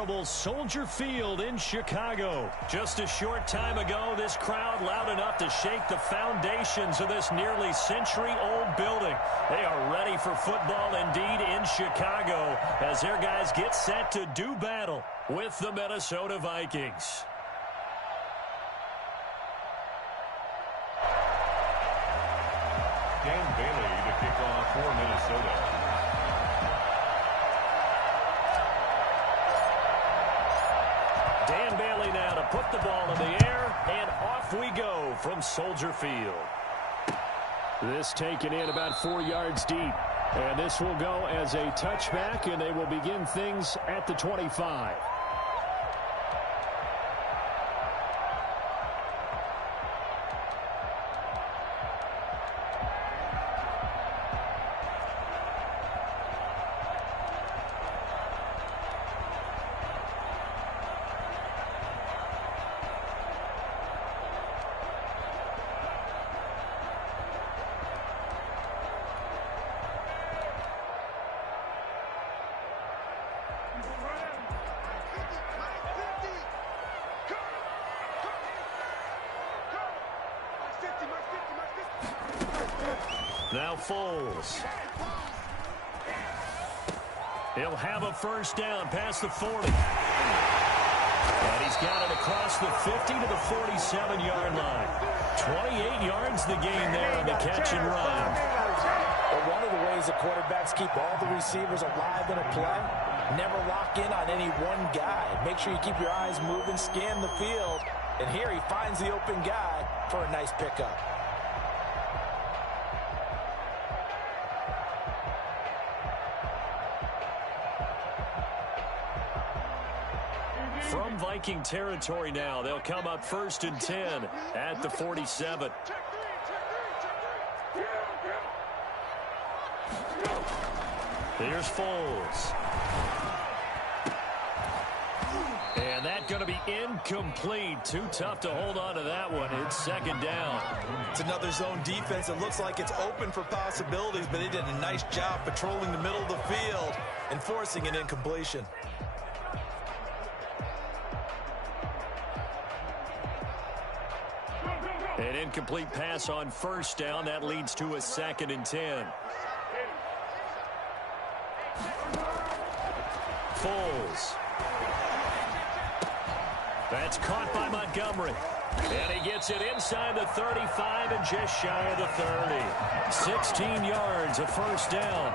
venerable Soldier Field in Chicago. Just a short time ago, this crowd loud enough to shake the foundations of this nearly century-old building. They are ready for football indeed in Chicago as their guys get set to do battle with the Minnesota Vikings. Dan Bailey to kick off for Minnesota. Dan Bailey now to put the ball in the air, and off we go from Soldier Field. This taken in about 4 yards deep, and this will go as a touchback, and they will begin things at the 25. Now Foles. He'll have a first down past the 40. And he's got it across the 50 to the 47-yard line. 28 yards the gain there on the catch and run. Well, one of the ways the quarterbacks keep all the receivers alive in a play, never lock in on any one guy. Make sure you keep your eyes moving, scan the field. And here he finds the open guy for a nice pickup. From Viking territory now, they'll come up 1st and 10 at the 47. Here's Foles. And that's going to be incomplete. Too tough to hold on to that one. It's 2nd down. It's another zone defense. It looks like it's open for possibilities, but they did a nice job patrolling the middle of the field and forcing an incompletion. An incomplete pass on 1st down. That leads to a 2nd and 10. Foles. That's caught by Montgomery. And he gets it inside the 35 and just shy of the 30. 16 yards, a first down.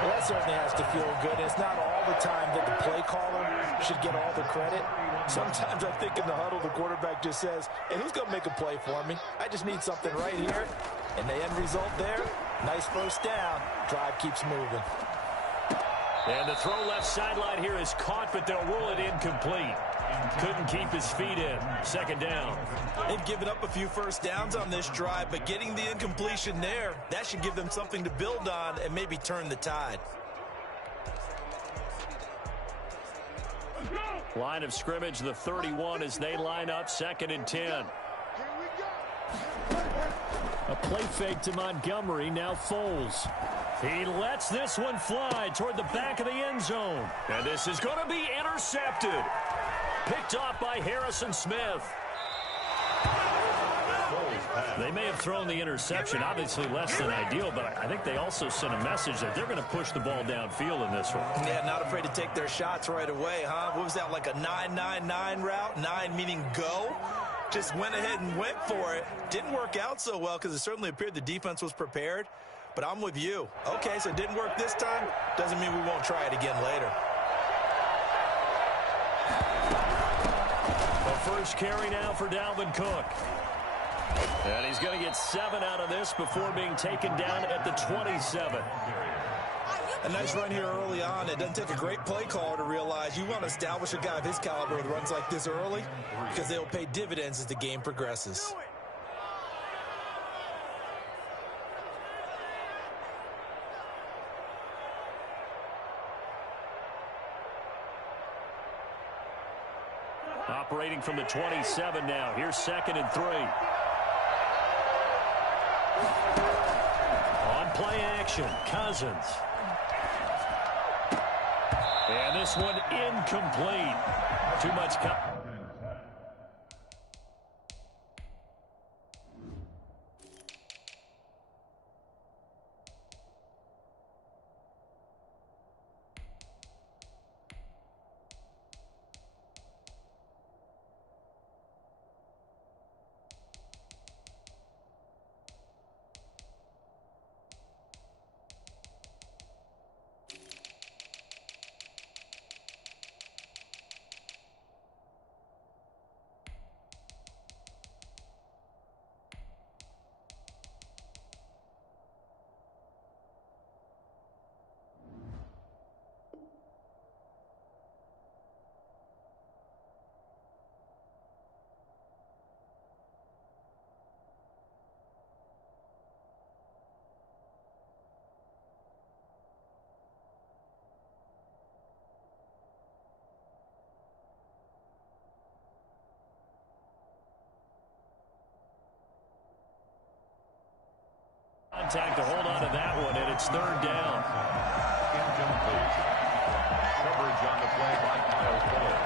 Well, that certainly has to feel good. It's not all the time that the play caller should get all the credit. Sometimes I think in the huddle, the quarterback just says, hey, who's going to make a play for me? I just need something right here. And the end result there, nice first down. Drive keeps moving. And the throw left sideline here is caught, but they'll rule it incomplete. Couldn't keep his feet in. 2nd down. They've given up a few first downs on this drive, but getting the incompletion there, that should give them something to build on and maybe turn the tide. Line of scrimmage, the 31 as they line up 2nd and 10. A play fake to Montgomery, now Foles. He lets this one fly toward the back of the end zone. And this is going to be intercepted. Picked off by Harrison Smith. They may have thrown the interception, obviously less than ideal, but I think they also sent a message that they're going to push the ball downfield in this one. Yeah, not afraid to take their shots right away, huh? What was that, like a 9-9-9 route? 9 meaning go? Just went ahead and went for it. Didn't work out so well because it certainly appeared the defense was prepared. But I'm with you. Okay, so it didn't work this time. Doesn't mean we won't try it again later. The first carry now for Dalvin Cook. And he's going to get 7 out of this before being taken down at the 27. A nice run here early on. It doesn't take a great play caller to realize you want to establish a guy of his caliber with runs like this early because they'll pay dividends as the game progresses. Operating from the 27 now. Here's 2nd and 3. On play action, Cousins. And this one incomplete. Too much contact to hold on to that one, and it's third down. Incomplete. Coverage on the play by Kyle Fuller.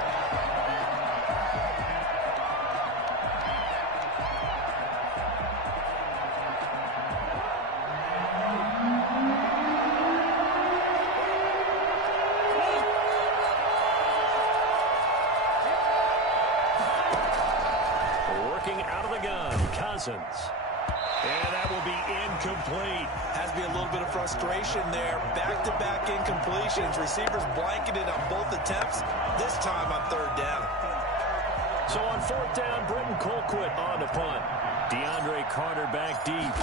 Working out of the gun, Cousins. And that will be incomplete. Has to be a little bit of frustration there. Back-to-back incompletions. Receivers blanketed on both attempts, this time on third down. So on fourth down, Britton Colquitt on the punt. DeAndre Carter back deep.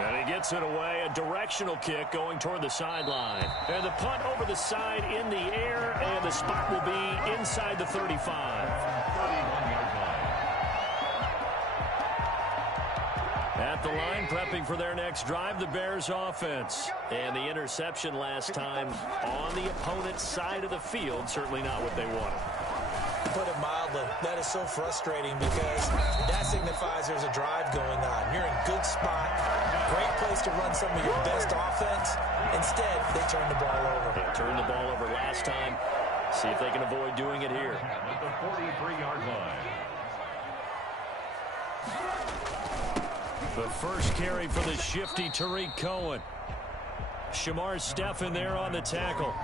And he gets it away. A directional kick going toward the sideline. And the punt over the side in the air, and the spot will be inside the 35. At the line, prepping for their next drive, the Bears offense. And the interception last time on the opponent's side of the field, certainly not what they wanted. Put it mildly, that is so frustrating because that signifies there's a drive going on. You're in a good spot, great place to run some of your best offense. Instead, they turn the ball over. They turned the ball over last time. See if they can avoid doing it here. At the 43-yard line. The first carry for the shifty Tariq Cohen. Shamar Stephen there on the tackle.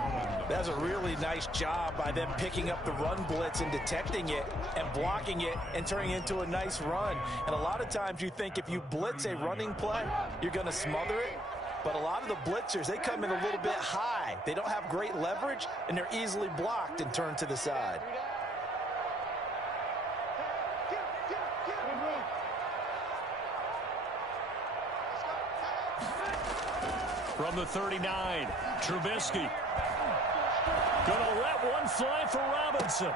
That's a really nice job by them picking up the run blitz and detecting it and blocking it and turning it into a nice run. And a lot of times you think if you blitz a running play, you're going to smother it. But a lot of the blitzers, they come in a little bit high. They don't have great leverage, and they're easily blocked and turned to the side. From the 39, Trubisky. Gonna let one fly for Robinson.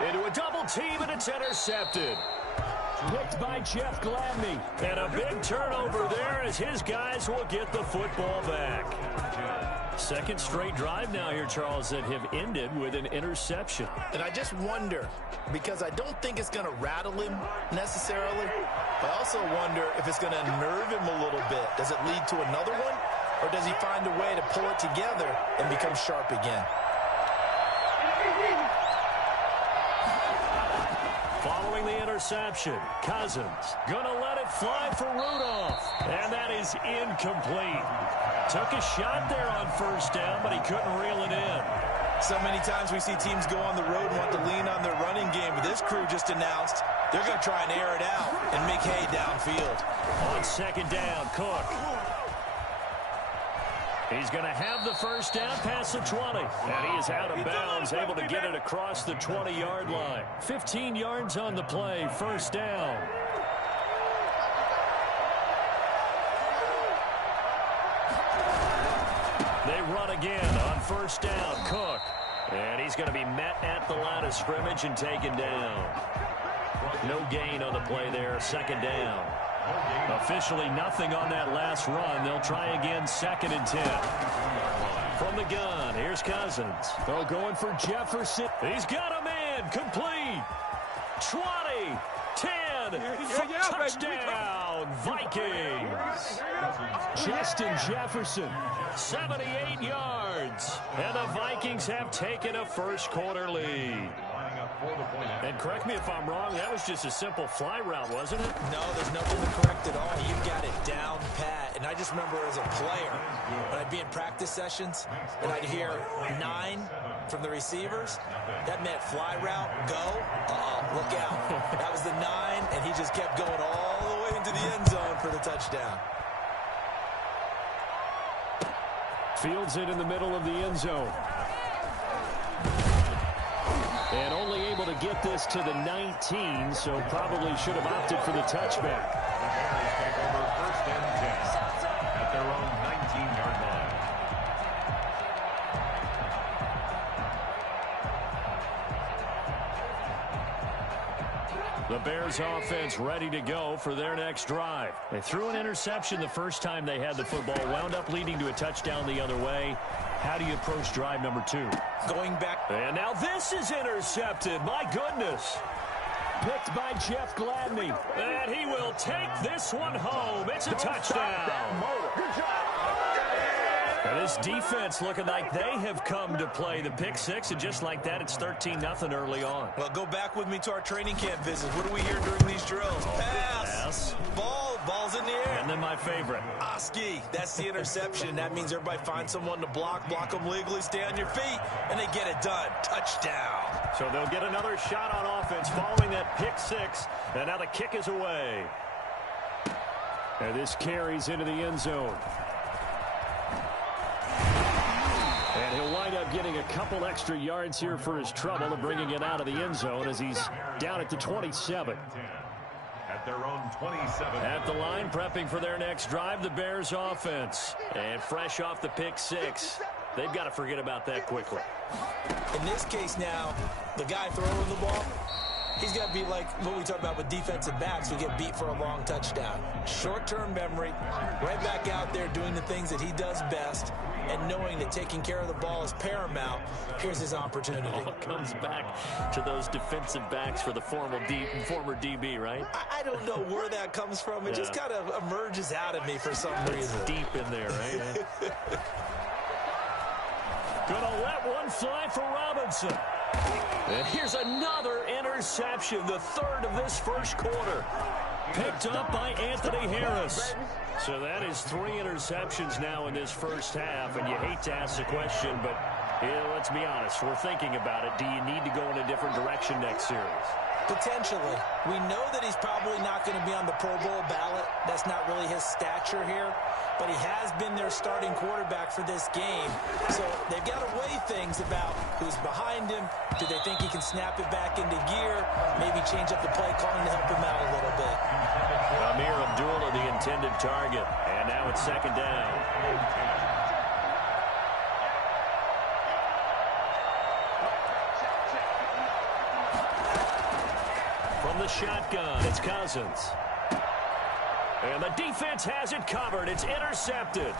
Into a double team, and it's intercepted. Picked by Jeff Gladney. And a big turnover there as his guys will get the football back. Second straight drive now here, Charles, that have ended with an interception. And I just wonder, because I don't think it's going to rattle him necessarily, but I also wonder if it's going to unnerve him a little bit. Does it lead to another one? Or does he find a way to pull it together and become sharp again? Following the interception, Cousins gonna let it fly for Rudolph. And that is incomplete. Took a shot there on first down, but he couldn't reel it in. So many times we see teams go on the road and want to lean on their running game, but this crew just announced they're going to try and air it out and make hay downfield. On second down, Cook. He's going to have the first down past the 20. And he is out of bounds, able to get it across the 20-yard line. 15 yards on the play, first down. They run again on first down, Cook. And he's going to be met at the line of scrimmage and taken down. No gain on the play there, second down. Officially nothing on that last run. They'll try again, second and 10. From the gun, here's Cousins. They're going for Jefferson. He's got a man, complete. 20, 10, touchdown, Vikings. Justin Jefferson, 78 yards. And the Vikings have taken a first quarter lead. And correct me if I'm wrong, that was just a simple fly route, wasn't it? No, there's nothing to correct at all. You've got it down pat. And I just remember as a player, when I'd be in practice sessions, and I'd hear 9 from the receivers, that meant fly route, go, look out. That was the 9, and he just kept going all the way into the end zone for the touchdown. Fields it in the middle of the end zone. And only able to get this to the 19, so probably should have opted for the touchback. The Bears take over 1st and 10 at their own 19-yard line. The Bears offense ready to go for their next drive. They threw an interception the first time they had the football, wound up leading to a touchdown the other way. How do you approach drive number 2? Going back. And now this is intercepted. My goodness. Picked by Jeff Gladney. And he will take this one home. It's a touchdown. And this defense looking like they have come to play. The pick 6, and just like that, it's 13-0 early on. Well, go back with me to our training camp visit. What do we hear during these drills? Pass. Ball's in the air. And then my favorite. Oski, that's the interception. That means everybody finds someone to block them legally, stay on your feet, and they get it done. Touchdown. So they'll get another shot on offense following that pick 6. And now the kick is away. And this carries into the end zone. And he'll wind up getting a couple extra yards here for his trouble and bringing it out of the end zone as he's down at the 27. At their own 27. At the line, prepping for their next drive, the Bears offense. And fresh off the pick 6, they've got to forget about that quickly. In this case now, the guy throwing the ball, he's got to be like what we talk about with defensive backs who get beat for a long touchdown. Short-term memory, right back out there doing the things that he does best, and knowing that taking care of the ball is paramount. Here's his opportunity. It all comes back to those defensive backs for the former DB, right? I don't know where that comes from. It just kind of emerges out of me for some reason. Deep in there, right? Gonna let one fly for Robinson. And here's another interception, the 3rd of this first quarter. Picked up by Anthony Harris. So that is 3 interceptions now in this first half, and you hate to ask the question, but let's be honest, we're thinking about it. Do you need to go in a different direction next series? Potentially. We know that he's probably not going to be on the Pro Bowl ballot. That's not really his stature here. But he has been their starting quarterback for this game. So they've got to weigh things about who's behind him. Do they think he can snap it back into gear? Maybe change up the play calling to help him out a little bit. Amir Abdullah, the intended target. And now it's 2nd down. From the shotgun, it's Cousins. And the defense has it covered. It's intercepted.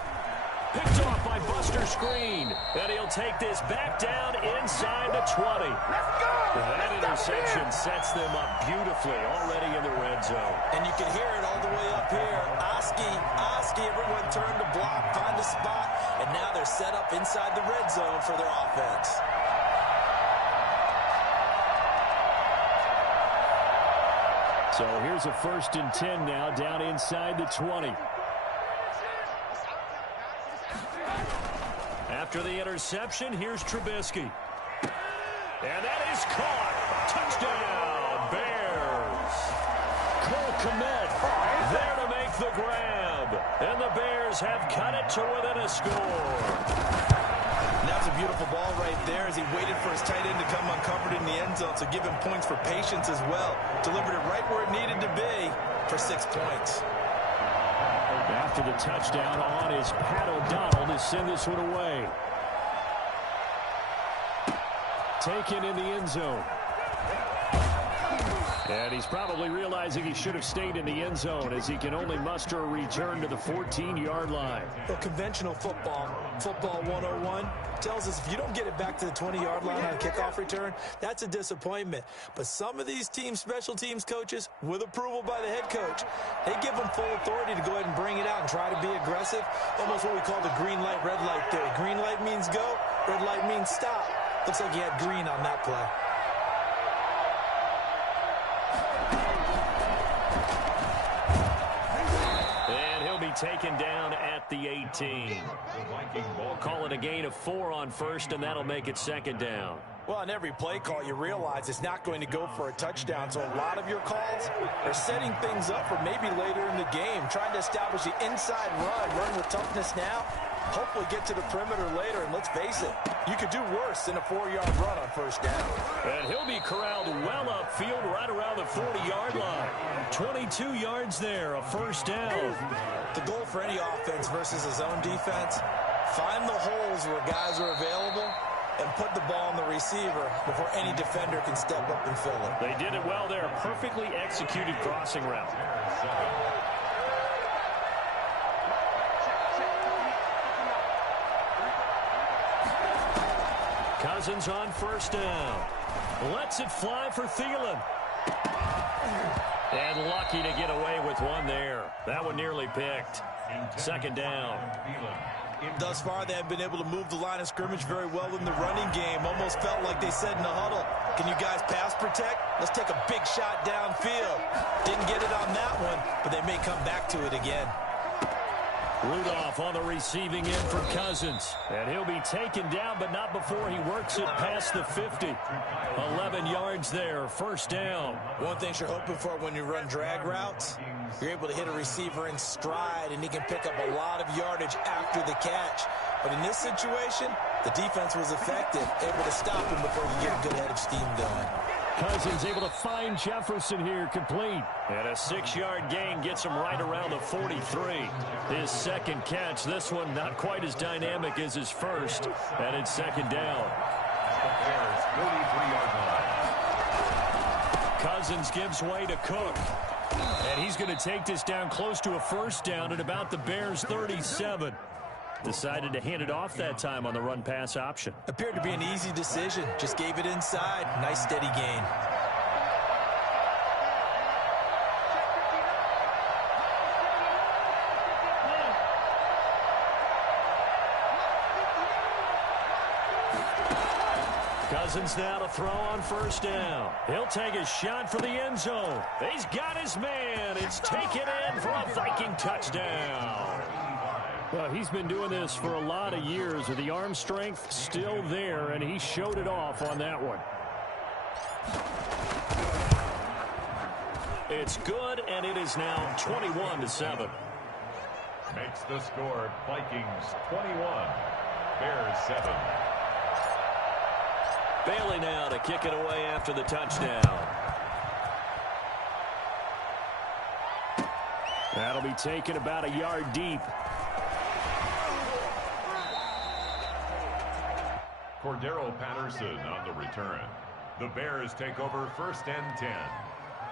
Picked off by Buster Screen. And he'll take this back down inside the 20. Let's go! That interception sets them up beautifully already in the red zone. And you can hear it all the way up here. Oski, everyone turned to block, find a spot. And now they're set up inside the red zone for their offense. So here's a 1st and 10 now, down inside the 20. After the interception, here's Trubisky. And that is caught. Touchdown, Bears. Cole Kmet there to make the grab. And the Bears have cut it to within a score. That's a beautiful ball right there as he waited for his tight end to come uncovered in the end zone, so give him points for patience as well. Delivered it right where it needed to be for 6 points. After the touchdown on is Pat O'Donnell to send this one away. Taken in the end zone. And he's probably realizing he should have stayed in the end zone as he can only muster a return to the 14-yard line. Well, conventional football 101, tells us if you don't get it back to the 20-yard line on a kickoff return, that's a disappointment. But some of these teams, special teams coaches, with approval by the head coach, they give them full authority to go ahead and bring it out and try to be aggressive. Almost what we call the green light, red light theory. Green light means go, red light means stop. Looks like he had green on that play. Taken down at the 18. Call it a gain of 4 on first, and that'll make it second down. Well, on every play call, you realize it's not going to go for a touchdown, so a lot of your calls are setting things up for maybe later in the game, trying to establish the inside run with toughness now, hopefully get to the perimeter later, and let's face it, you could do worse than a 4-yard run on first down. And he'll be corralled well upfield right around the 40-yard line. 22 yards there, a first down. The goal for any offense versus a zone defense, find the holes where guys are available and put the ball on the receiver before any defender can step up and fill it. They did it well there. Perfectly executed crossing route. Cousins on first down. Lets it fly for Thielen. And lucky to get away with one there. That one nearly picked. Second down. Thus far, they have been able to move the line of scrimmage very well in the running game. Almost felt like they said in the huddle, can you guys pass protect? Let's take a big shot downfield. Didn't get it on that one, but they may come back to it again. Rudolph on the receiving end for Cousins. And he'll be taken down, but not before he works it past the 50. 11 yards there, first down. One thing you're hoping for when you run drag routes, you're able to hit a receiver in stride, and he can pick up a lot of yardage after the catch. But in this situation, the defense was effective, able to stop him before he get a good head of steam going. Cousins able to find Jefferson here, complete. And a 6-yard gain gets him right around the 43. His second catch, this one not quite as dynamic as his first. And it's second down. Cousins gives way to Cook. And he's going to take this down close to a first down at about the Bears' 37. Decided to hand it off that time on the run-pass option. Appeared to be an easy decision. Just gave it inside. Nice, steady gain. Cousins now to throw on first down. He'll take a shot for the end zone. He's got his man. It's taken in for a Viking touchdown. Well, he's been doing this for a lot of years, with the arm strength still there, and he showed it off on that one. It's good, and it is now 21-7. Makes the score Vikings 21, Bears 7. Bailey now to kick it away after the touchdown. That'll be taken about a yard deep. Cordero Patterson on the return. The Bears take over first and 10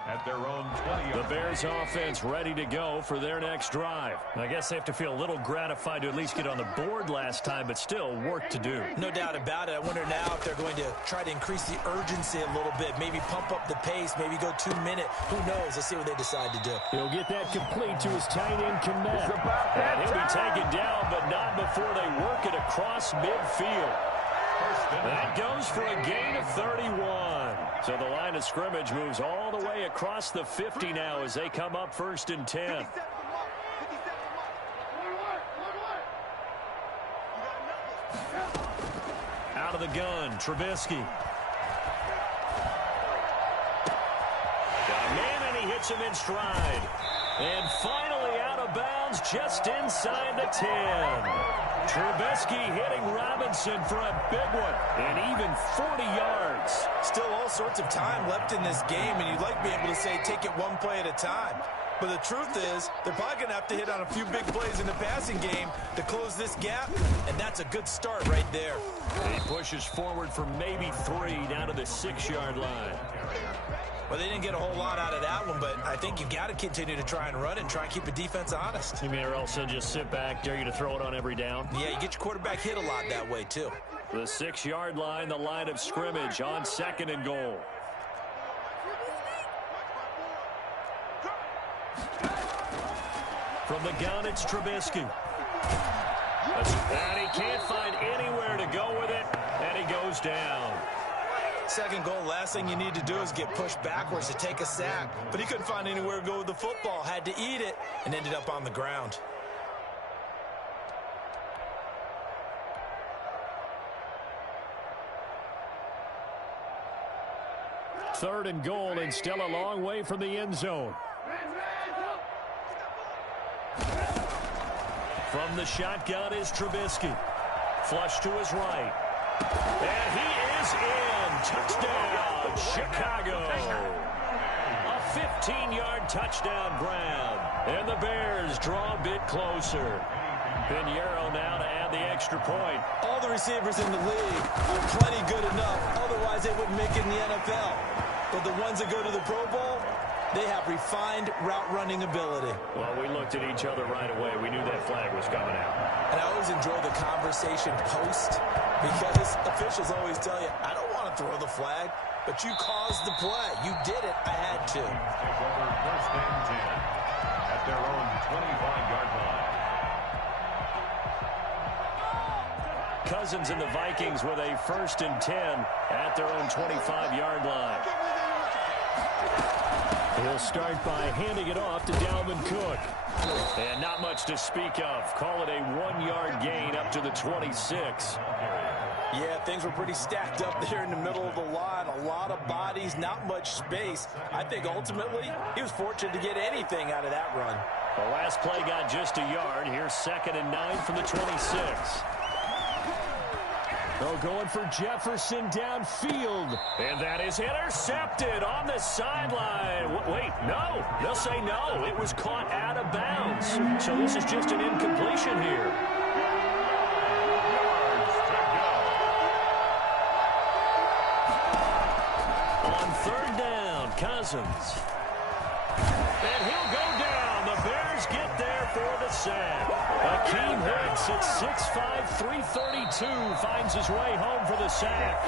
at their own 20. The Bears offense ready to go for their next drive. I guess they have to feel a little gratified to at least get on the board last time, but still work to do. No doubt about it. I wonder now if they're going to try to increase the urgency a little bit, maybe pump up the pace, maybe go 2-minute. Who knows? Let's see what they decide to do. He'll get that complete to his tight end, Komet. And he'll be taken down, but not before they work it across midfield. That goes for a gain of 31. So the line of scrimmage moves all the way across the 50 now as they come up first and 10. Out of the gun, Trubisky. Got a man, and he hits him in stride. And finally out of bounds just inside the 10. Trubisky hitting Robinson for a big one, and even 40 yards. Still all sorts of time left in this game, and you'd like to be able to say take it one play at a time. But the truth is, they're probably going to have to hit on a few big plays in the passing game to close this gap, and that's a good start right there. He pushes forward for maybe 3 down to the 6-yard line. Well, they didn't get a whole lot out of that one, but I think you got to continue to try and run it and try and keep the defense honest. You mean or else they'll just sit back, dare you to throw it on every down? Yeah, you get your quarterback hit a lot that way, too. The 6-yard line, the line of scrimmage on 2nd and goal. From the gun, it's Trubisky. And he can't find anywhere to go with it, and he goes down. 2nd goal, last thing you need to do is get pushed backwards to take a sack. But he couldn't find anywhere to go with the football, had to eat it, and ended up on the ground. Third and goal, and still a long way from the end zone. From the shotgun is Trubisky. Flush to his right. And he is in. Touchdown, Chicago. A 15-yard touchdown grab. And the Bears draw a bit closer. Pinheiro now to add the extra point. All the receivers in the league are plenty good enough. Otherwise, they wouldn't make it in the NFL. But the ones that go to the Pro Bowl, they have refined route-running ability. Well, we looked at each other right away. We knew that flag was coming out. And I always enjoy the conversation post because officials always tell you, I don't want to throw the flag, but you caused the play. You did it. I had to. Take over 1st and 10 at their own 25-yard line. Cousins and the Vikings with a 1st and 10 at their own 25-yard line. He'll start by handing it off to Dalvin Cook. And not much to speak of. Call it a 1-yard gain up to the 26. Yeah, things were pretty stacked up there in the middle of the line. A lot of bodies, not much space. I think ultimately he was fortunate to get anything out of that run. The last play got just a yard. Here's 2nd and 9 from the 26. Oh, going for Jefferson downfield. And that is intercepted on the sideline. Wait, no. They'll say no. It was caught out of bounds. So this is just an incompletion here. On 3rd down, Cousins. And he'll go down. The Bears get there for the sack. Akeem Hicks at 6'5", 332 finds his way home for the sack.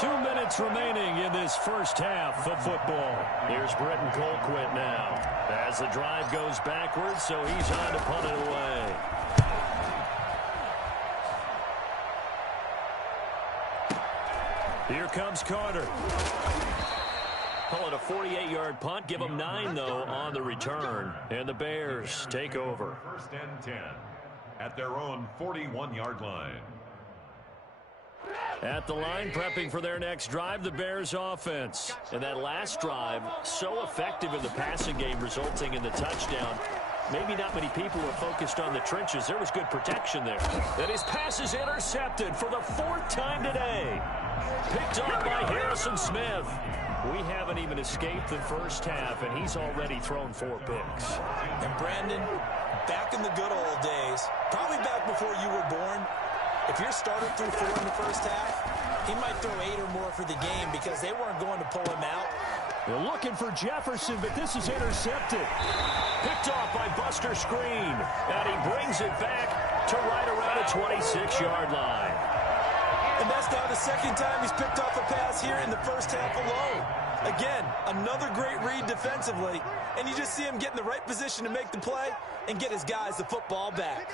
2 minutes remaining in this first half of football. Here's Britton Colquitt now as the drive goes backwards, so he's on to punt it away. Here comes Carter. Call it a 48-yard punt. Give them 9, though, on the return. And the Bears take over. 1st and 10 at their own 41-yard line. At the line, prepping for their next drive, the Bears offense. And that last drive, so effective in the passing game, resulting in the touchdown. Maybe not many people were focused on the trenches. There was good protection there. And his pass is intercepted for the 4th time today. Picked off by Harrison Smith. We haven't even escaped the first half, and he's already thrown 4 picks. And Brandon, back in the good old days, probably back before you were born, if your starter threw 4 in the first half, he might throw 8 or more for the game because they weren't going to pull him out. They're looking for Jefferson, but this is intercepted. Picked off by Buster Screen, and he brings it back to right around the 26-yard line. And that's now the 2nd time he's picked off a pass here in the first half alone. Again, another great read defensively, and you just see him get in the right position to make the play and get his guys the football back.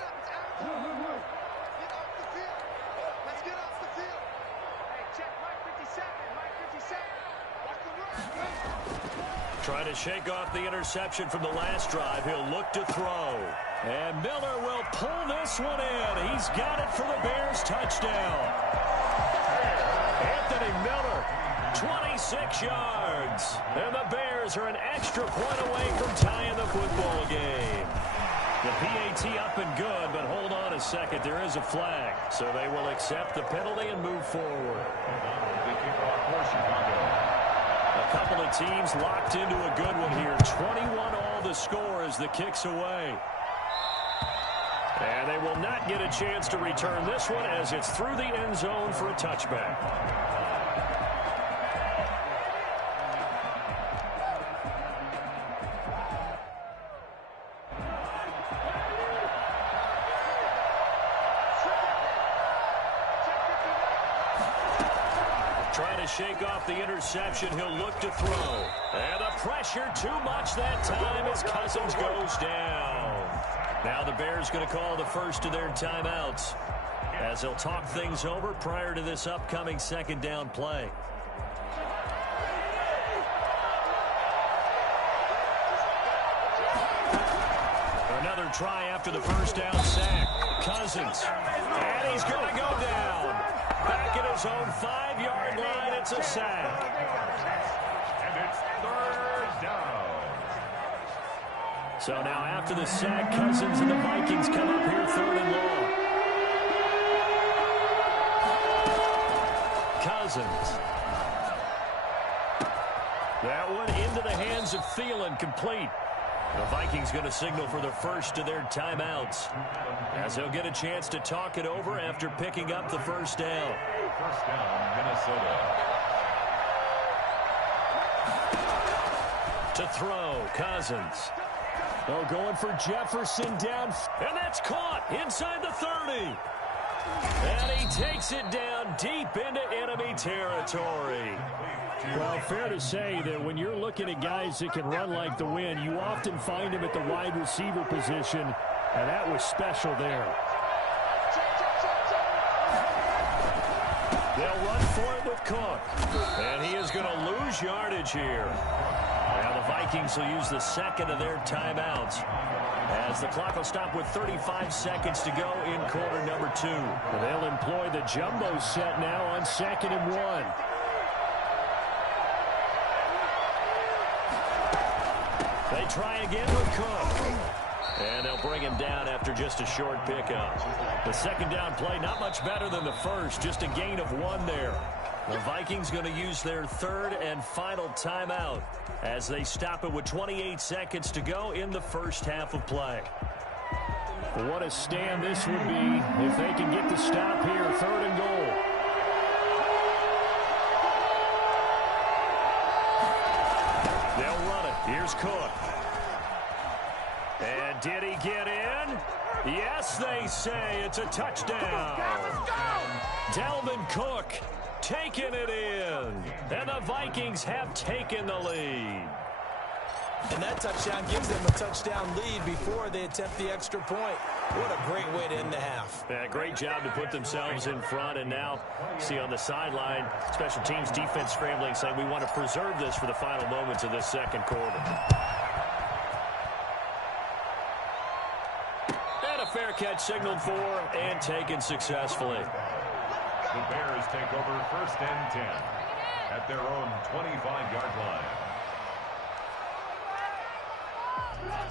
Trying to shake off the interception from the last drive. He'll look to throw. And Miller will pull this one in. He's got it for the Bears touchdown. Anthony Miller, 26 yards. And the Bears are an extra point away from tying the football game. The PAT up and good, but hold on a second. There is a flag. So they will accept the penalty and move forward. A couple of teams locked into a good one here. 21 all. call the score as the kick's away. And they will not get a chance to return this one as it's through the end zone for a touchback. Trying to shake off the interception. He'll look to throw. And the pressure too much that time as Cousins goes down. Now the Bears going to call the first of their timeouts as they'll talk things over prior to this upcoming second down play. Another try after the first down sack. Cousins. And he's going to go down. Back at his own 5-yard line, it's a sack. And it's third down. So now after the sack, Cousins and the Vikings come up here third and long. Cousins. That one into the hands of Thielen, complete. The Vikings going to signal for the first of their timeouts as they'll get a chance to talk it over after picking up the first down. First down, Minnesota. To throw, Cousins. Oh, going for Jefferson down, and that's caught inside the 30. And he takes it down deep into enemy territory. Well, fair to say that when you're looking at guys that can run like the wind, you often find them at the wide receiver position, and that was special there. They'll run for it with Cook, and he is going to lose yardage here. Now the Vikings will use the second of their timeouts as the clock will stop with 35 seconds to go in quarter number 2. Well, they'll employ the jumbo set now on 2nd and 1. They try again with Cook. And they'll bring him down after just a short pickup. The second down play not much better than the first, just a gain of 1 there. The Vikings going to use their third and final timeout as they stop it with 28 seconds to go in the first half of play. Well, what a stand this would be if they can get the stop here, 3rd and goal. They'll run it. Here's Cook. And did he get in? Yes, they say it's a touchdown. Dalvin Cook taking it in. And the Vikings have taken the lead. And that touchdown gives them a touchdown lead before they attempt the extra point. What a great way to end the half. Yeah, great job to put themselves in front. And now, see on the sideline, special teams defense scrambling, saying we want to preserve this for the final moments of this second quarter. And a fair catch signaled for and taken successfully. The Bears take over 1st and 10 at their own 25-yard line.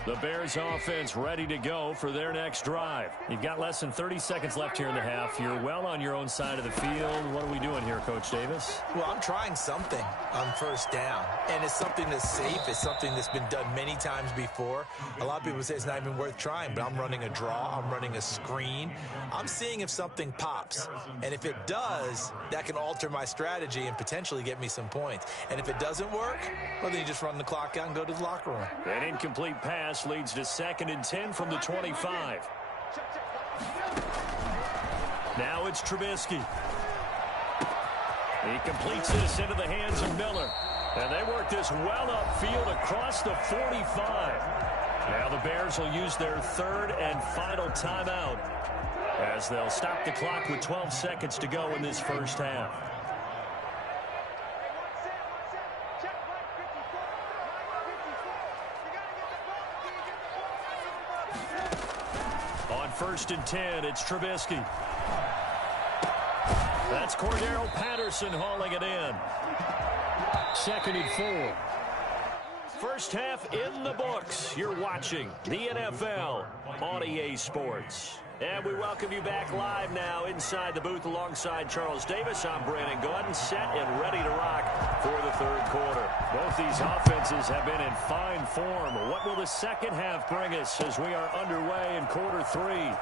The Bears offense ready to go for their next drive. You've got less than 30 seconds left here in the half. You're well on your own side of the field. What are we doing here, Coach Davis? Well, I'm trying something on 1st down, and it's something that's safe. It's something that's been done many times before. A lot of people say it's not even worth trying, but I'm running a draw. I'm running a screen. I'm seeing if something pops, and if it does, that can alter my strategy and potentially get me some points. And if it doesn't work, well, then you just run the clock out and go to the locker room. An incomplete pass leads to 2nd and 10 from the 25. Now it's Trubisky. He completes this into the hands of Miller. And they work this well upfield across the 45. Now the Bears will use their third and final timeout as they'll stop the clock with 12 seconds to go in this first half. On 1st and 10, it's Trubisky. That's Cordero Patterson hauling it in. 2nd and 4. First half in the books. You're watching the NFL on EA Sports. And we welcome you back live now inside the booth alongside Charles Davis. I'm Brandon Gordon, set and ready to rock for the third quarter. Both these offenses have been in fine form. What will the second half bring us as we are underway in quarter three?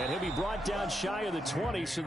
And he'll be brought down shy of the 20. So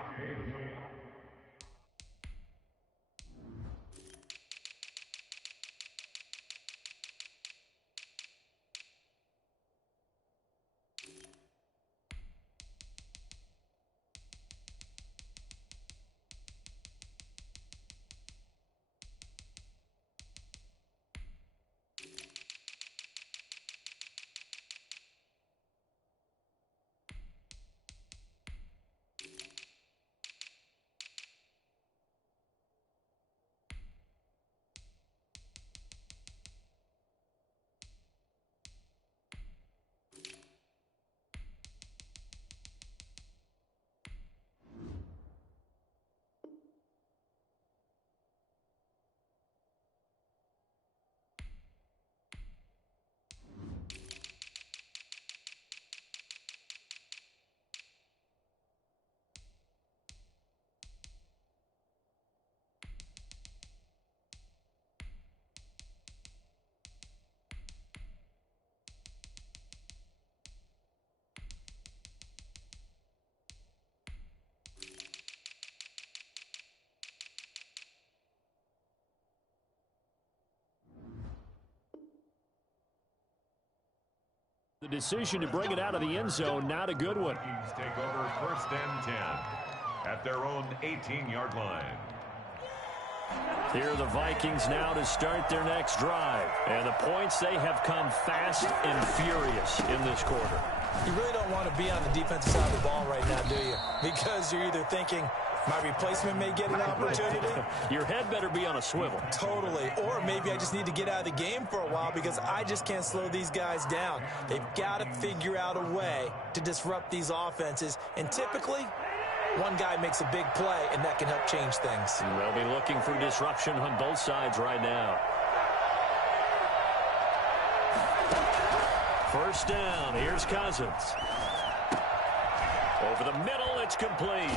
the decision to bring it out of the end zone, not a good one. Teams take over first and 10 at their own 18-yard line. Here are the Vikings now to start their next drive. And the points, they have come fast and furious in this quarter. You really don't want to be on the defensive side of the ball right now, do you? Because you're either thinking, my replacement may get an opportunity. Your head better be on a swivel. Totally. Or maybe I just need to get out of the game for a while because I just can't slow these guys down. They've got to figure out a way to disrupt these offenses. And typically, one guy makes a big play, and that can help change things. They'll be looking for disruption on both sides right now. First down. Here's Cousins. Over the middle, it's complete.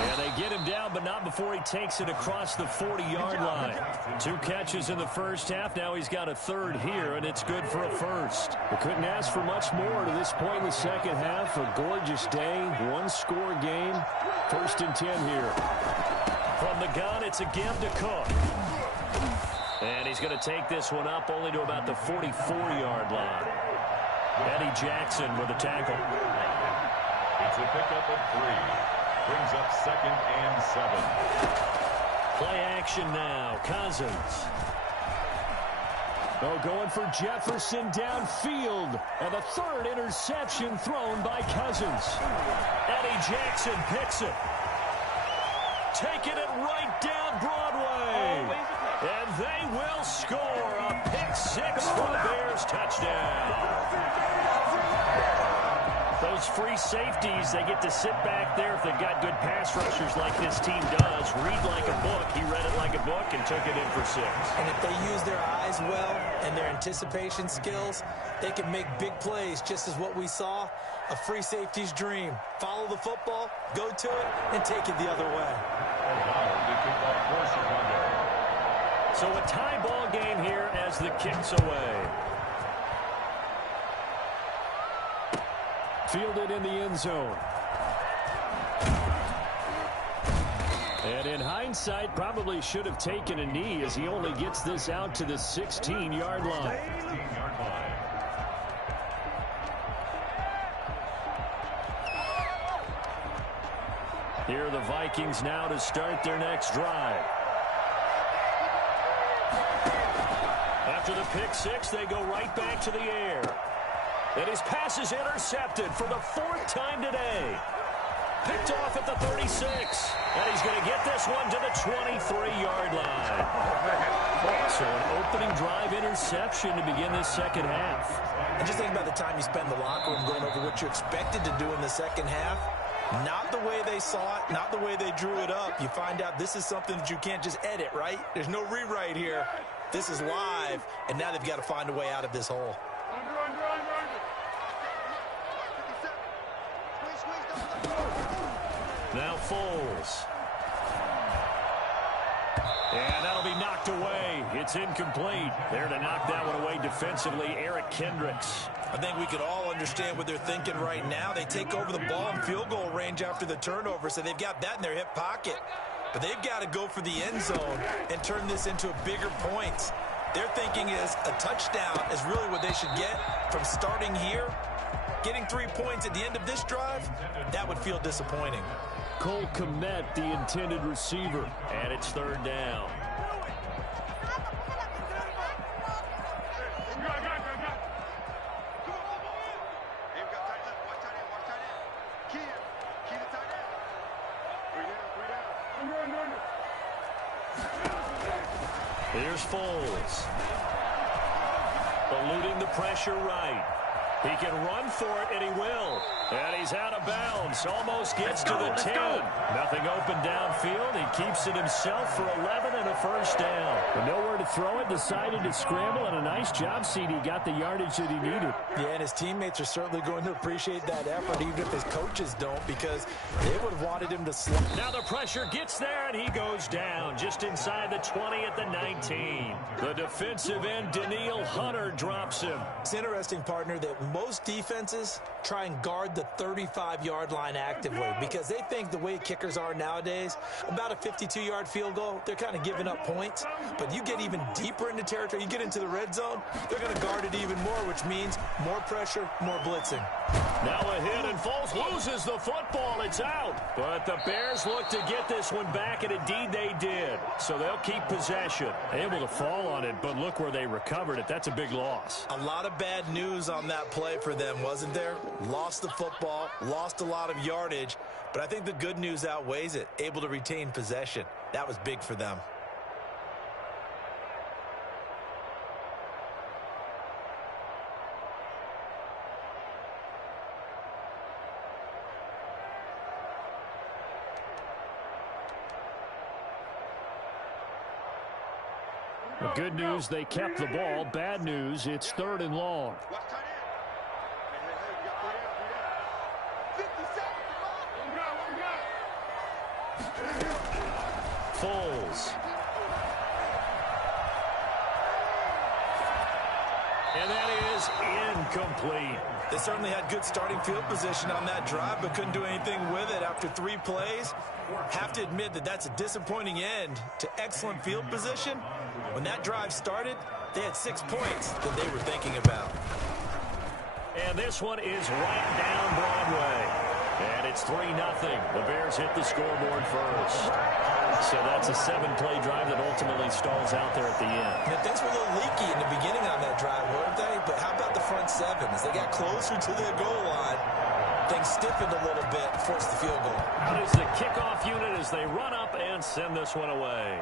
And they get him down, but not before he takes it across the 40-yard line. 2 catches in the first half. Now he's got a third here, and it's good for a first. We couldn't ask for much more to this point in the second half. A gorgeous day, one-score game. First and 10 here. From the gun, it's again to Cook. And he's going to take this one up only to about the 44-yard line. Eddie Jackson with a tackle. It's a pickup of 3. Brings up 2nd and 7. Play action now. Cousins. Oh, going for Jefferson downfield. And the third interception thrown by Cousins. Eddie Jackson picks it. Taking it right down Broadway. And they will score a pick 6 for the Bears. Touchdown. Those free safeties, they get to sit back there if they've got good pass rushers like this team does. Read like a book. He read it like a book and took it in for 6. And if they use their eyes well and their anticipation skills, they can make big plays, just as what we saw, a free safety's dream. Follow the football, go to it, and take it the other way. So a tie ball game here as the kick's away. Fielded in the end zone. And in hindsight, probably should have taken a knee as he only gets this out to the 16-yard line. Here are the Vikings now to start their next drive. After the pick 6, they go right back to the air. And his pass is intercepted for the 4th time today. Picked off at the 36. And he's going to get this one to the 23-yard line. So an opening drive interception to begin this second half. And just think about the time you spend in the locker room going over what you expected to do in the second half. Not the way they saw it, not the way they drew it up. You find out this is something that you can't just edit, right? There's no rewrite here. This is live, and now they've got to find a way out of this hole. Now Foles. And that'll be knocked away. It's incomplete. There to knock that one away defensively, Eric Kendricks. I think we could all understand what they're thinking right now. They take over the ball in field goal range after the turnover, so they've got that in their hip pocket. But they've got to go for the end zone and turn this into bigger points. Their thinking is a touchdown is really what they should get from starting here. Getting 3 points at the end of this drive, that would feel disappointing. Cole Kmet, the intended receiver. And it's third down. Here's Foles. Eluding the pressure right. He can run for it, and he will. And he's out of bounds. Almost gets to the 10. Nothing open downfield. He keeps it himself for 11 and a first down. But nowhere to throw it. Decided to scramble, and a nice job, CD. Got the yardage that he needed. Yeah, and his teammates are certainly going to appreciate that effort, even if his coaches don't, because they would have wanted him to slide. Now the pressure gets there, and he goes down just inside the 20 at the 19. The defensive end, Danielle Hunter, drops him. It's interesting, partner, that most defenses try and guard the 35-yard line actively because they think the way kickers are nowadays, about a 52-yard field goal, they're kind of giving up points. But you get even deeper into territory, you get into the red zone, they're going to guard it even more, which means more pressure, more blitzing. Now a hit, and Foles loses the football. It's out. But the Bears look to get this one back, and indeed they did. So they'll keep possession. Able to fall on it, but look where they recovered it. That's a big loss. A lot of bad news on that play for them, wasn't there? Lost the football, lost a lot of yardage, but I think the good news outweighs it. Able to retain possession. That was big for them. Good news, they kept the ball. Bad news, it's third and long. Foles. And that is incomplete. They certainly had good starting field position on that drive, but couldn't do anything with it after 3 plays. Have to admit that that's a disappointing end to excellent field position. When that drive started, they had 6 points that they were thinking about. And this one is right down Broadway. And it's 3-0. The Bears hit the scoreboard first. So that's a 7-play drive that ultimately stalls out there at the end. Yeah, things were a little leaky in the beginning on that drive, weren't they? But how about the front seven? As they got closer to the goal line, things stiffened a little bit, forced the field goal. Out is the kickoff unit as they run up and send this one away.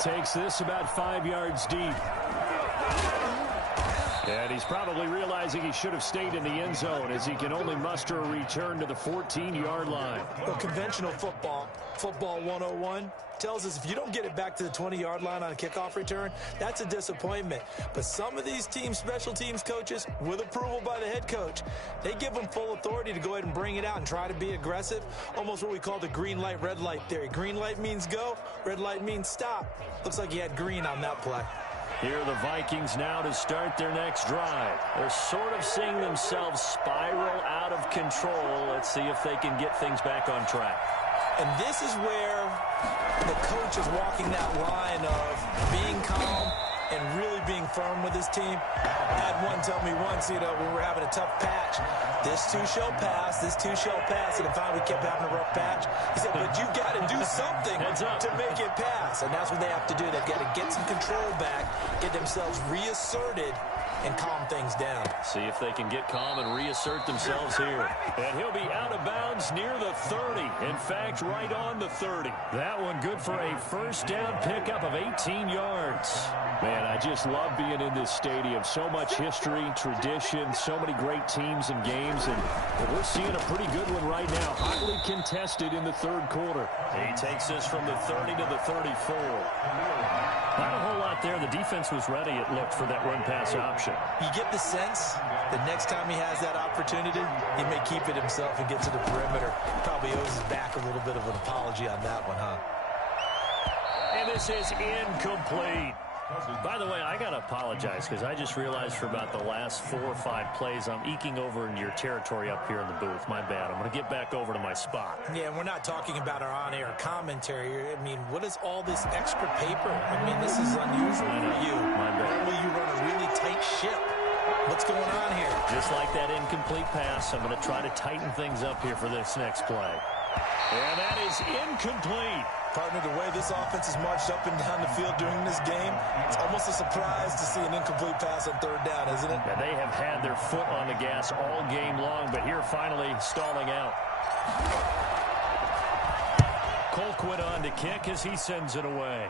Takes this about 5 yards deep. And he's probably realizing he should have stayed in the end zone as he can only muster a return to the 14-yard line. Well, conventional football 101, tells us if you don't get it back to the 20-yard line on a kickoff return, that's a disappointment. But some of these teams, special teams coaches, with approval by the head coach, they give them full authority to go ahead and bring it out and try to be aggressive, almost what we call the green light, red light theory. Green light means go, red light means stop. Looks like he had green on that play. Here are the Vikings now to start their next drive. They're sort of seeing themselves spiral out of control. Let's see if they can get things back on track. And this is where the coach is walking that line of being calm and really being firm with his team. I had one tell me once, when we were having a tough patch, this too shall pass, this too shall pass, and finally we kept having a rough patch. He said, but you got to do something to make it pass, and that's what they have to do. They've got to get some control back, get themselves reasserted, and calm things down. See if they can get calm and reassert themselves here. And he'll be out of bounds near the 30. In fact, right on the 30. That one good for a first down pickup of 18 yards. Man, I just love being in this stadium. So much history, tradition, so many great teams and games, and we're seeing a pretty good one right now. Hotly contested in the third quarter. He takes this from the 30 to the 34. Not a whole lot there. The defense was ready, it looked, for that run-pass option. You get the sense that next time he has that opportunity, he may keep it himself and get to the perimeter. Probably owes his back a little bit of an apology on that one, huh? And this is incomplete. By the way, I got to apologize because I just realized for about the last 4 or 5 plays, I'm eking over into your territory up here in the booth. My bad. I'm going to get back over to my spot. Yeah, and we're not talking about our on-air commentary. I mean, what is all this extra paper? I mean, this is unusual for you. My bad. Normally you run a really tight ship. What's going on here? Just like that incomplete pass, I'm going to try to tighten things up here for this next play. And that is incomplete. Partner, the way this offense has marched up and down the field during this game, it's almost a surprise to see an incomplete pass on third down, isn't it? Yeah, they have had their foot on the gas all game long, but here finally stalling out. Colquitt on to kick as he sends it away.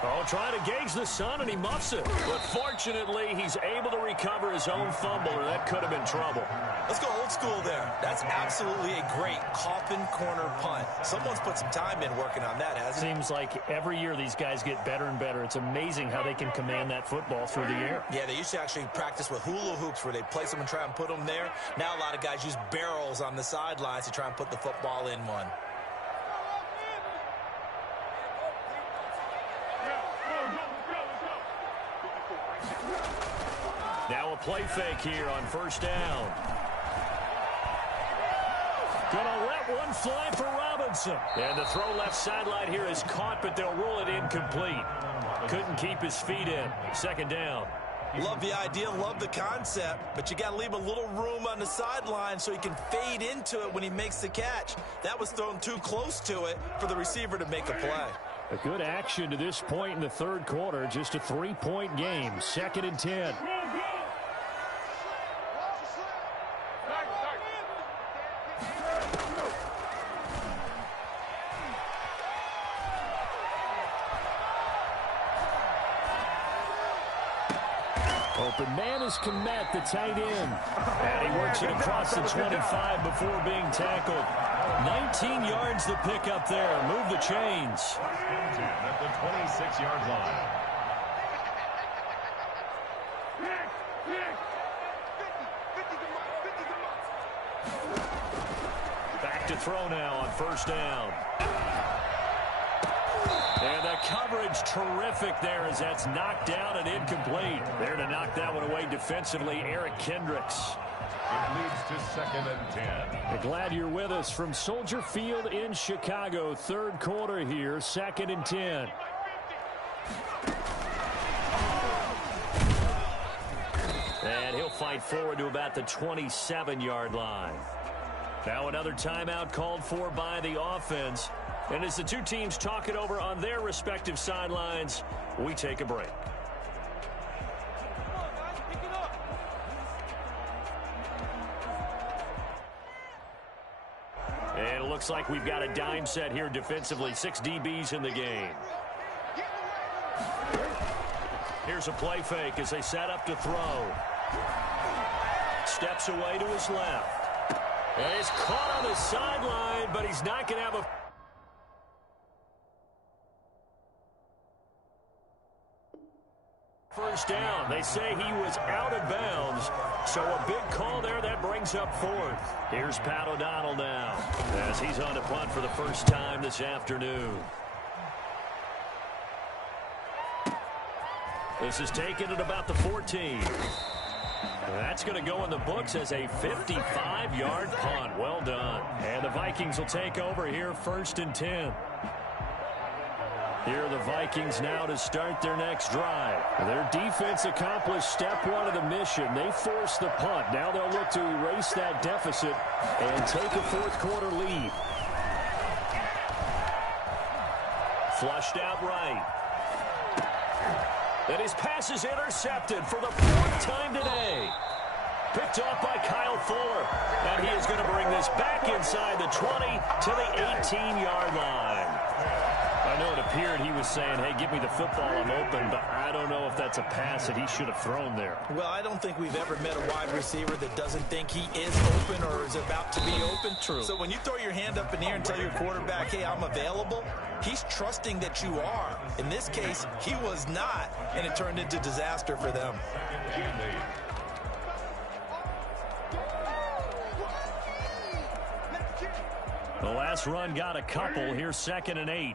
Oh, trying to gauge the sun, and he muffs it. But fortunately, he's able to recover his own fumble, or that could have been trouble. Let's go old school there. That's absolutely a great coffin corner punt. Someone's put some time in working on that, hasn't it? Seems like every year these guys get better and better. It's amazing how they can command that football through the air. Yeah, they used to actually practice with hula hoops where they place them and try and put them there. Now a lot of guys use barrels on the sidelines to try and put the football in one. Now a play fake here on first down. Gonna let one fly for Robinson. And the throw left sideline here is caught, but they'll rule it incomplete. Couldn't keep his feet in. Second down. Love the idea, love the concept, but you got to leave a little room on the sideline so he can fade into it when he makes the catch. That was thrown too close to it for the receiver to make a play. A good action to this point in the third quarter. Just a 3-point game. 2nd and 10. Open man is Komet, the tight end. And he works it across the 25 before being tackled. 19 yards the pickup there. Move the chains. At the 26-yard line. Back to throw now on first down. And the coverage terrific there as that's knocked down and incomplete. There to knock that one away defensively, Eric Kendricks. It leads to 2nd and 10. We're glad you're with us from Soldier Field in Chicago. Third quarter here, 2nd and 10. And he'll fight forward to about the 27-yard line. Now another timeout called for by the offense. And as the two teams talk it over on their respective sidelines, we take a break. And it looks like we've got a dime set here defensively. 6 DBs in the game. Here's a play fake as they set up to throw. Steps away to his left. And he's caught on the sideline, but he's not going to have a... First down. They say he was out of bounds. So a big call there that brings up 4th. Here's Pat O'Donnell now as he's on to punt for the first time this afternoon. This is taken at about the 14. That's going to go in the books as a 55-yard punt. Well done. And the Vikings will take over here 1st and 10. Here are the Vikings now to start their next drive. Their defense accomplished step 1 of the mission. They forced the punt. Now they'll look to erase that deficit and take a fourth quarter lead. Flushed out right. And his pass is intercepted for the 4th time today. Picked off by Kyle Fuller. And he is going to bring this back inside the 20 to the 18-yard line. I know it appeared he was saying, hey, give me the football, I'm open, but I don't know if that's a pass that he should have thrown there. Well, I don't think we've ever met a wide receiver that doesn't think he is open or is about to be open. True. So when you throw your hand up in the air and tell your quarterback, hey, I'm available, he's trusting that you are. In this case, he was not, and it turned into disaster for them. The last run got a couple. Here's 2nd and 8.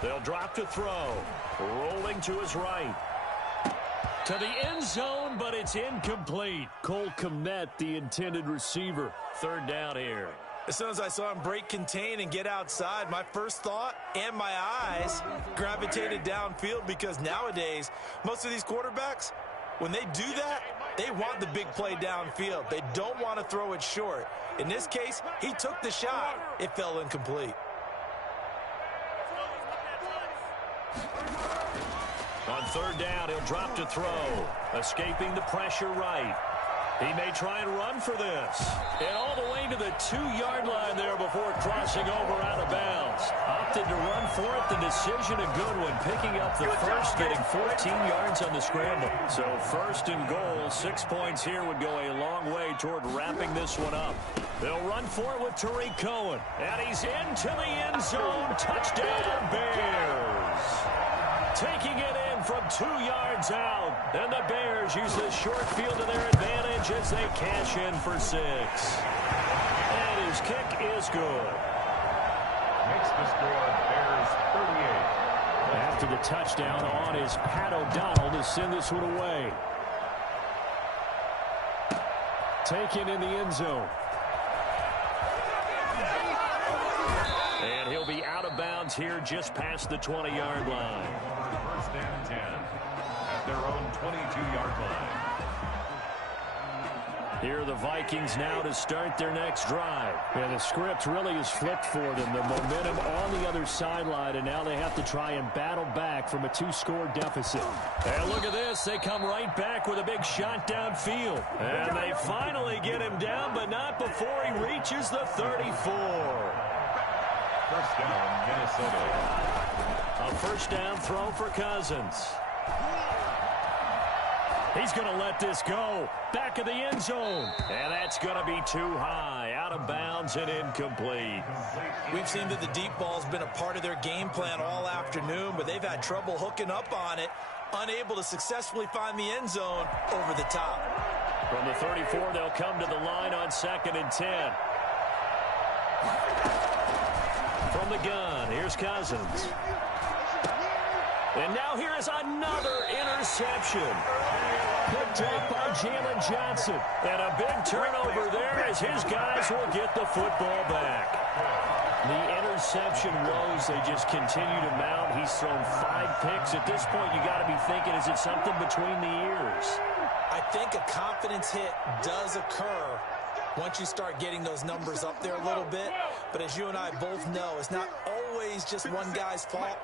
They'll drop to throw. Rolling to his right. To the end zone, but it's incomplete. Cole Kmet, the intended receiver. 3rd down here. As soon as I saw him break contain and get outside, my first thought and my eyes gravitated downfield, because nowadays, most of these quarterbacks, when they do that, they want the big play downfield. They don't want to throw it short. In this case, he took the shot. It fell incomplete. On 3rd down, he'll drop to throw. Escaping the pressure right. He may try and run for this. And all the way to the 2-yard line there before crossing over out of bounds. Opted to run for it. The decision a good one. Picking up the first, getting 14 yards on the scramble. So 1st and goal, 6 points here would go a long way toward wrapping this one up. They'll run for it with Tariq Cohen. And he's into the end zone. Touchdown, Bears. Taking it in from 2 yards out. And the Bears use the short field to their advantage as they cash in for 6. And his kick is good. Makes the score Bears 38. After the touchdown on is Pat O'Donnell to send this one away. Taken in the end zone. And he'll be out of bounds here just past the 20-yard line. 1st and 10 at their own 22-yard line. Here are the Vikings now to start their next drive. Yeah, the script really is flipped for them. The momentum on the other sideline, and now they have to try and battle back from a 2-score deficit. And look at this. They come right back with a big shot downfield. And they finally get him down, but not before he reaches the 34. 1st down, Minnesota. A 1st down throw for Cousins. He's going to let this go. Back of the end zone. And that's going to be too high. Out of bounds and incomplete. We've seen that the deep ball's been a part of their game plan all afternoon, but they've had trouble hooking up on it, unable to successfully find the end zone over the top. From the 34, they'll come to the line on 2nd and 10. From the gun, here's Cousins. And now here is another interception. Picked up by Jalen Johnson. And a big turnover there as his guys will get the football back. The interception woes, they just continue to mount. He's thrown 5 picks. At this point, you got to be thinking, is it something between the ears? I think a confidence hit does occur once you start getting those numbers up there a little bit. But as you and I both know, it's not always just one guy's fault.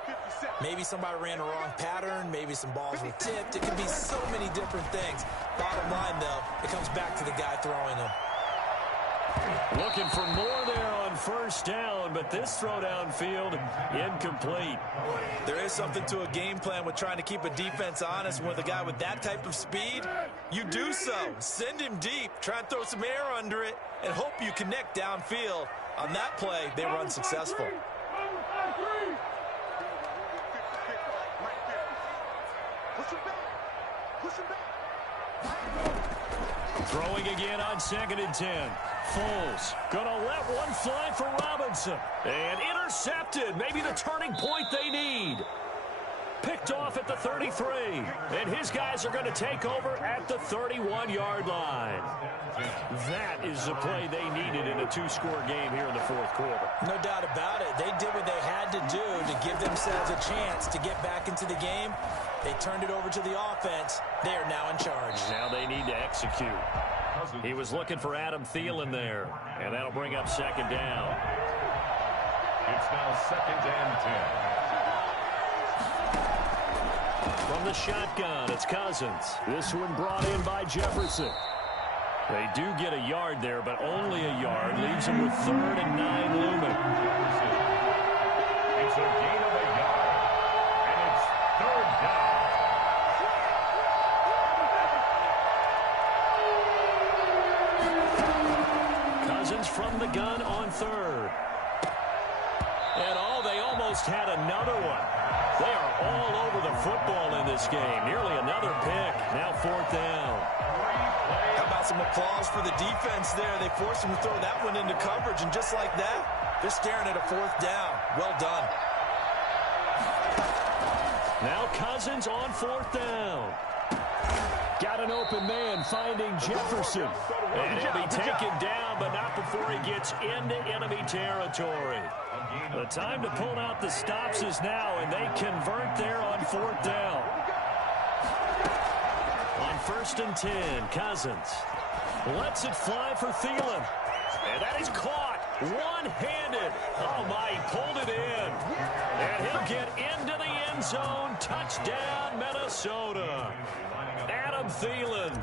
Maybe somebody ran a wrong pattern. Maybe some balls were tipped. It can be so many different things. Bottom line, though, it comes back to the guy throwing them. Looking for more there on 1st down, but this throw downfield, incomplete. There is something to a game plan with trying to keep a defense honest. With a guy with that type of speed, you do so. Send him deep, try and throw some air under it, and hope you connect downfield. On that play, they run successful. Throwing again on 2nd and 10. Foles gonna let one fly for Robinson. And intercepted. Maybe the turning point they need. Picked off at the 33. And his guys are going to take over at the 31-yard line. That is the play they needed in a 2-score game here in the 4th quarter. No doubt about it. They did what they had to do to give themselves a chance to get back into the game. They turned it over to the offense. They are now in charge. Now they need to execute. He was looking for Adam Thielen there, and that'll bring up second down. It's now 2nd and 10. From the shotgun, it's Cousins. This one brought in by Jefferson. They do get a yard there, but only a yard. Leaves them with 3rd and 9 looming. It's a gain of a yard, and it's 3rd down. Cousins from the gun on 3rd. And they almost had another one. They are all over the football in this game. Nearly another pick. Now 4th down. How about some applause for the defense there? They forced him to throw that one into coverage, and just like that, they're staring at a 4th down. Well done. Now Cousins on 4th down. Got an open man finding Jefferson. And he'll be taken down, but not before he gets into enemy territory. The time to pull out the stops is now, and they convert there on 4th down. On 1st and 10, Cousins lets it fly for Thielen. And that is caught one-handed. Oh, my, he pulled it in. And he'll get into the end zone. Touchdown, Minnesota. Adam Thielen,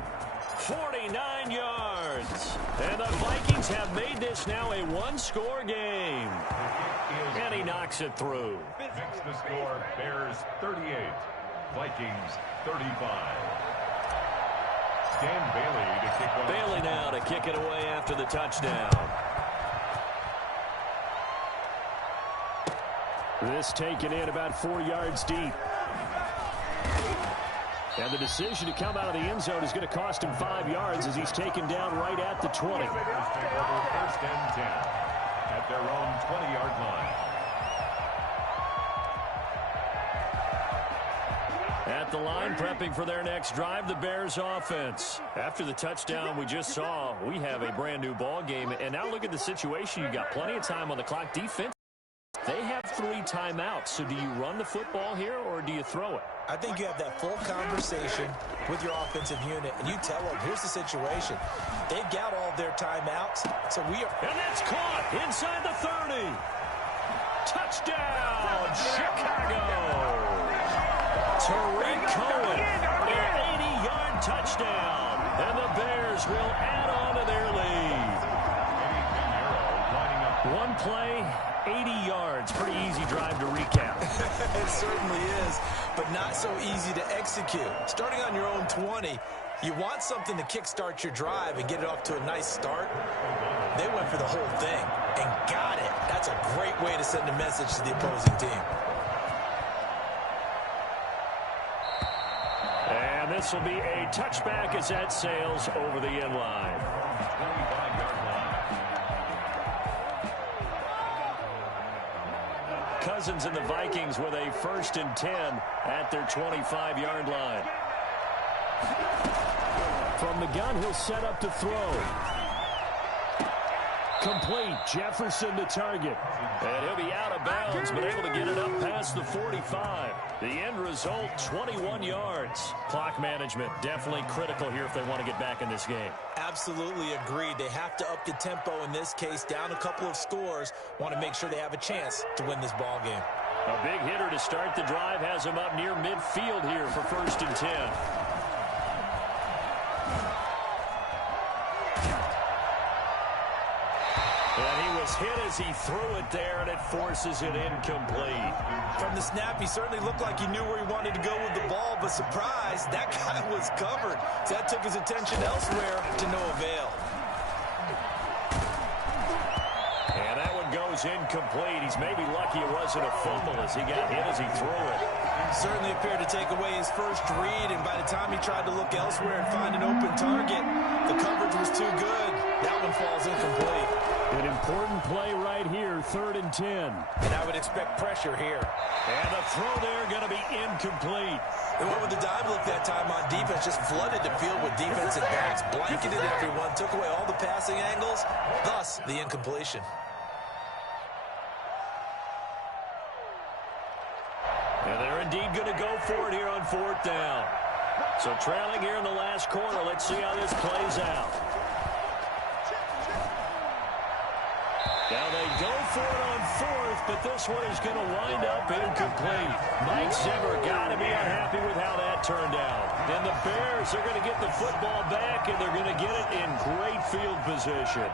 49 yards. And the Vikings have made this now a one-score game. And he knocks it through. Makes the score Bears 38, Vikings 35. Dan Bailey to kick off. Bailey now to kick it away after the touchdown. This taken in about 4 yards deep. And the decision to come out of the end zone is going to cost him 5 yards as he's taken down right at the 20. Bears take over 1st and 10 at their own 20-yard line. At the line, prepping for their next drive, the Bears offense. After the touchdown we just saw, we have a brand new ball game. And now look at the situation. You got plenty of time on the clock. Defense, they have 3 timeouts. So do you run the football here or do you throw it? I think you have that full conversation with your offensive unit, and you tell them, here's the situation. They've got all their timeouts, so we are... And that's caught inside the 30. Touchdown, Chicago. Tariq Cohen, an 80-yard touchdown. And the Bears will add on to their lead. One play, 80 yards. Pretty easy drive to recap. It certainly is, but not so easy to execute. Starting on your own 20, you want something to kickstart your drive and get it off to a nice start. They went for the whole thing and got it. That's a great way to send a message to the opposing team. And this will be a touchback as that sails over the end line. 25-yard line. Cousins and the Vikings with a 1st and 10 at their 25-yard line. From the gun, he'll set up to throw. Complete. Jefferson to target. And he'll be out of bounds, but able to get it up past the 45. The end result, 21 yards. Clock management, definitely critical here if they want to get back in this game. Absolutely agreed. They have to up the tempo in this case, down a couple of scores. Want to make sure they have a chance to win this ball game. A big hitter to start the drive has him up near midfield here for 1st and 10. And he was hit as he threw it there, and it forces it incomplete. From the snap, he certainly looked like he knew where he wanted to go with the ball, but surprise, that guy was covered. So that took his attention elsewhere to no avail. And that one goes incomplete. He's maybe lucky it wasn't a fumble as he got hit as he threw it. Certainly appeared to take away his first read, and by the time he tried to look elsewhere and find an open target, the coverage was too good. That one falls incomplete. An important play right here, 3rd and 10. And I would expect pressure here. And the throw there going to be incomplete. They went with the dime look that time on defense, just flooded the field with defensive backs, blanketed everyone, took away all the passing angles, thus the incompletion. And they're indeed going to go for it here on 4th down. So trailing here in the last quarter. Let's see how this plays out. Now they go for it on fourth, but this one is going to wind up incomplete. Mike Zimmer got to be unhappy with how that turned out. And the Bears are going to get the football back, and they're going to get it in great field position.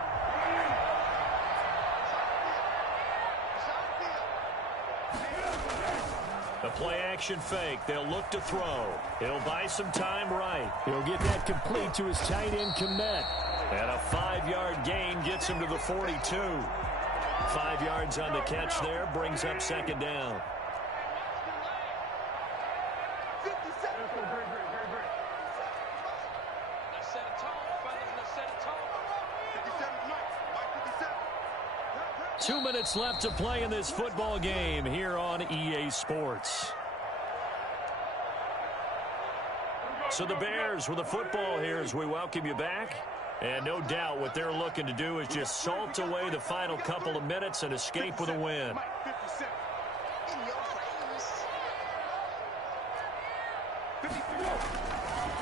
The play-action fake. They'll look to throw. He'll buy some time right. He'll get that complete to his tight end, Komet. And a 5-yard gain gets him to the 42. 5 yards on the catch there. Brings up second down. Two minutes left to play in this football game here on EA Sports. So the Bears with the football here as we welcome you back. And no doubt what they're looking to do is just salt away the final couple of minutes and escape with a win.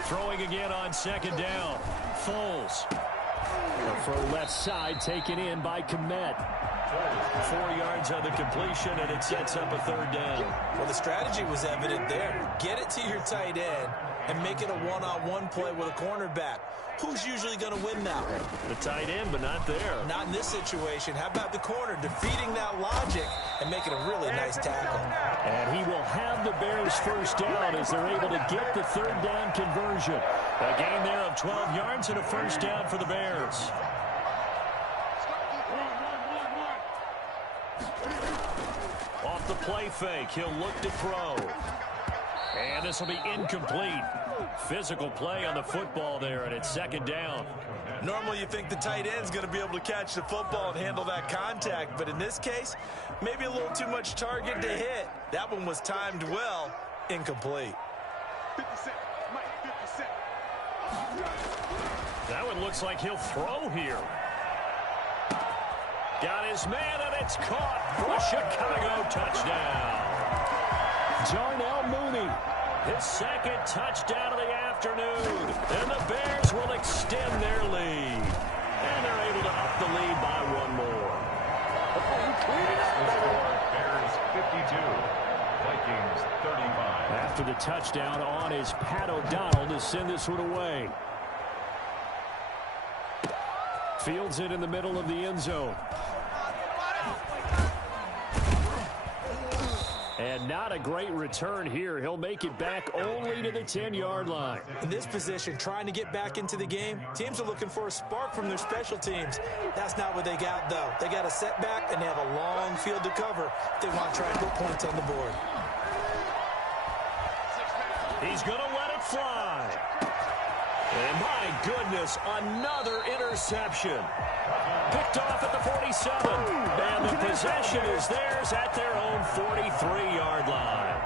Throwing again on second down. Foles. Throw left side taken in by Komet. 4 yards on the completion, and it sets up a third down. Well, the strategy was evident there. Get it to your tight end and make it a one-on-one play with a cornerback. Who's usually going to win that one? The tight end, but not there. Not in this situation. How about the corner defeating that logic and making a really nice tackle? And he will have the Bears first down as they're able to get the third down conversion. A gain there of 12 yards and a first down for the Bears. Off the play fake, he'll look to throw. And this will be incomplete. Physical play on the football there, and it's second down. Normally you think the tight end's going to be able to catch the football and handle that contact, but in this case, maybe a little too much target to hit. That one was timed well, incomplete. That one looks like he'll throw here. Got his man, and it's caught for a Chicago touchdown. Darnell Mooney. His second touchdown of the afternoon. And the Bears will extend their lead. And they're able to up the lead by one more. Bears 52. Vikings 35. After the touchdown on is Pat O'Donnell to send this one away. Fields it in the middle of the end zone. And not a great return here. He'll make it back only to the 10-yard line. In this position, trying to get back into the game, teams are looking for a spark from their special teams. That's not what they got, though. They got a setback, and they have a long field to cover if they want to try and put points on the board. He's going to let it fly. And my goodness, another interception. Picked off at the 47. And the possession is theirs at their own 43-yard line.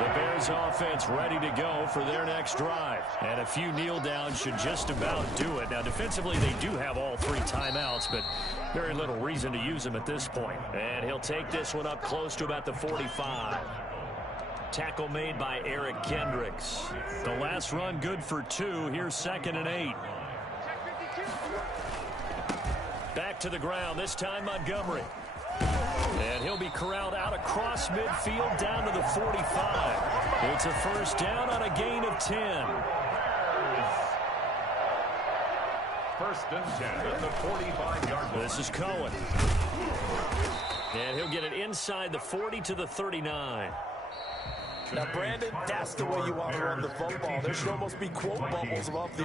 The Bears offense ready to go for their next drive. And a few kneel downs should just about do it. Now, defensively, they do have all three timeouts, but very little reason to use them at this point. And he'll take this one up close to about the 45. Tackle made by Eric Kendricks. The last run good for 2. Here's 2nd and 8. Back to the ground, this time Montgomery. And he'll be corralled out across midfield down to the 45. It's a first down on a gain of 10. First and 10 at the 45-yard line. This is Cohen. And he'll get it inside the 40 to the 39. Now, Brandon, that's the way you want to run the football. There should almost be quote bubbles above the